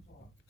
o'clock.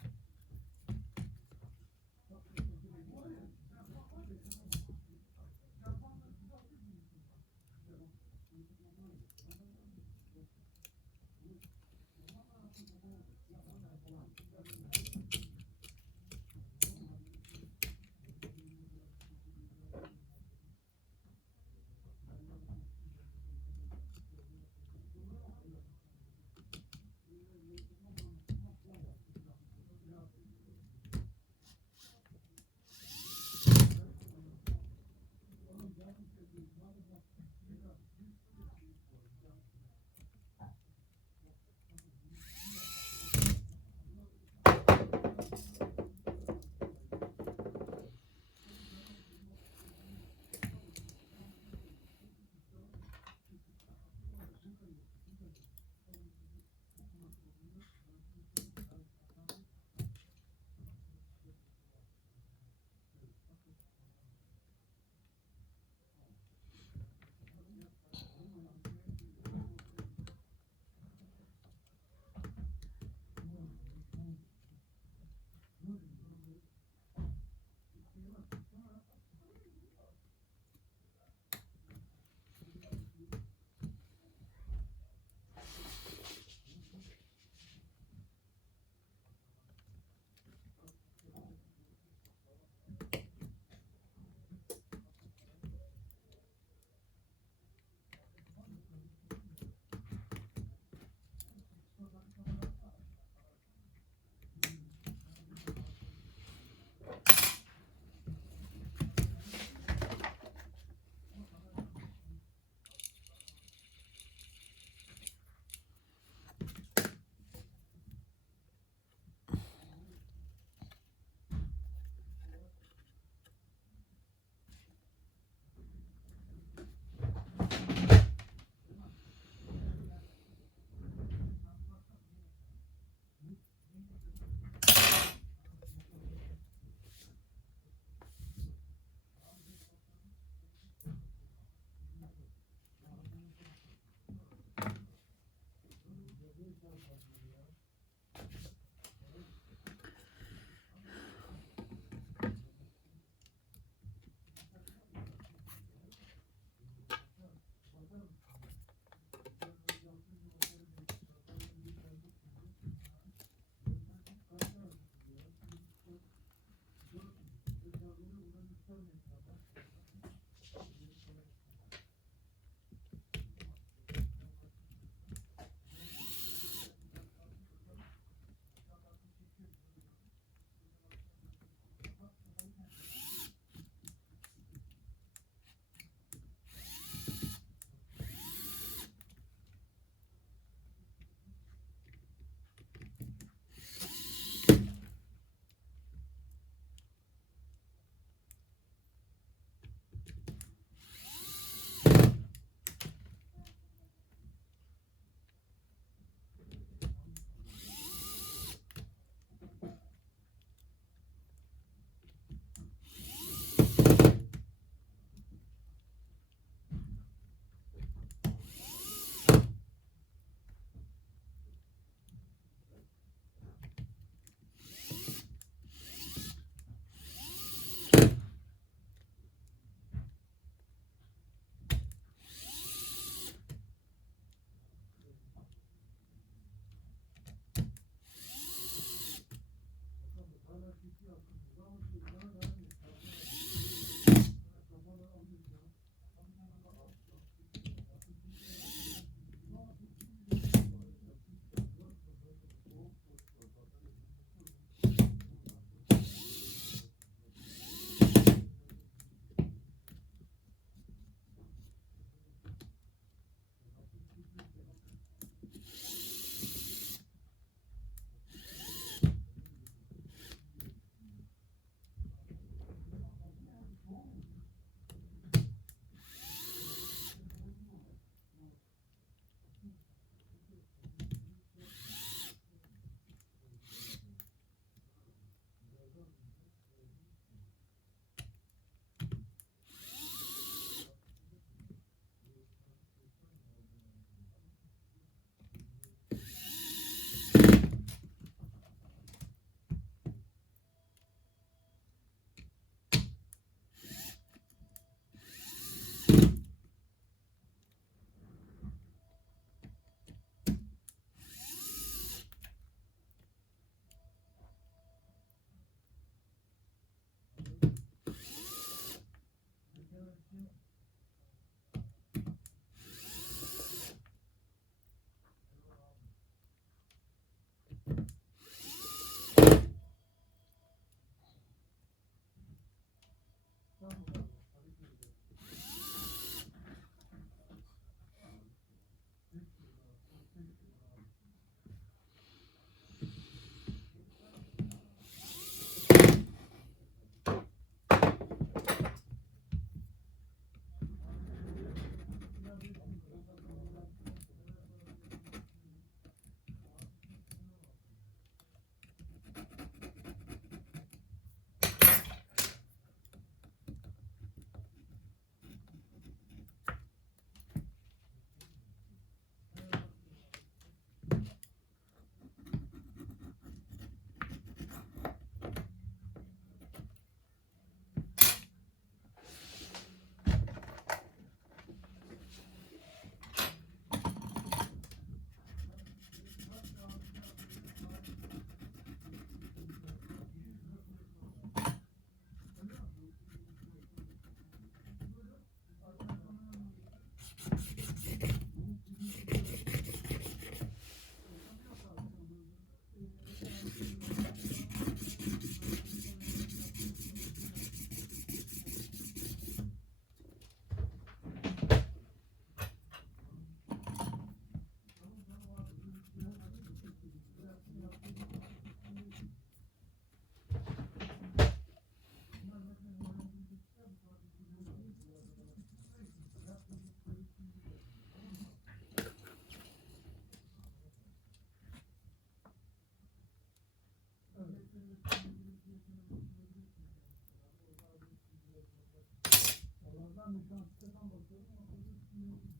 你上次让我喝，我就没有。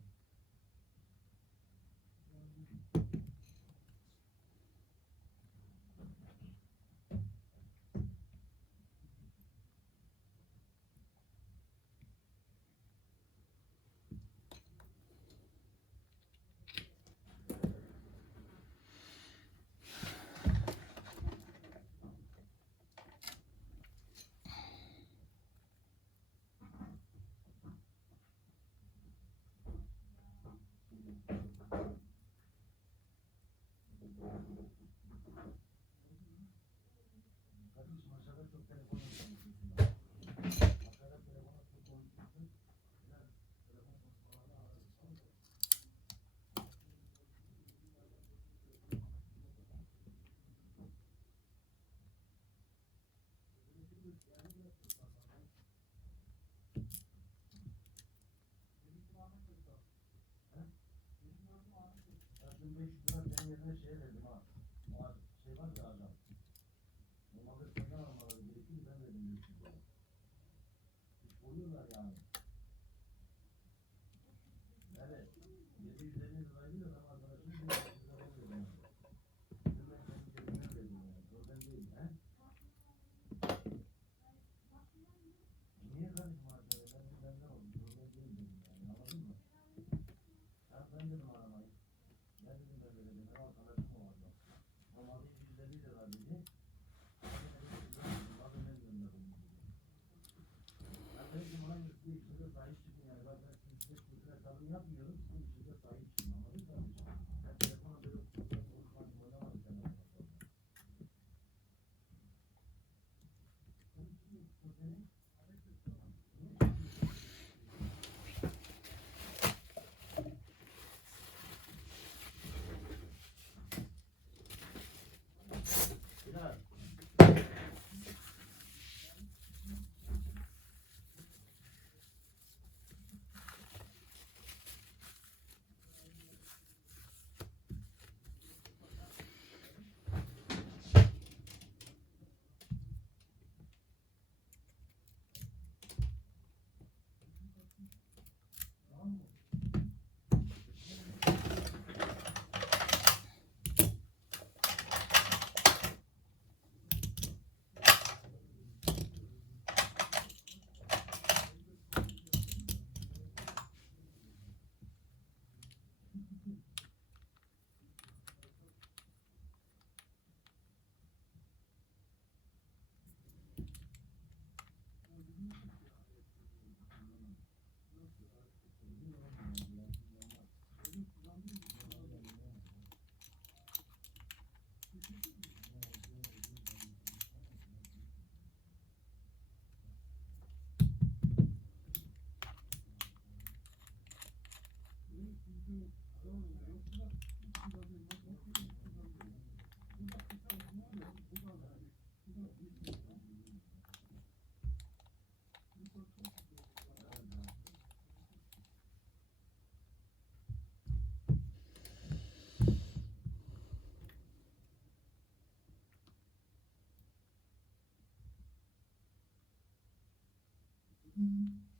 Thank you. 嗯。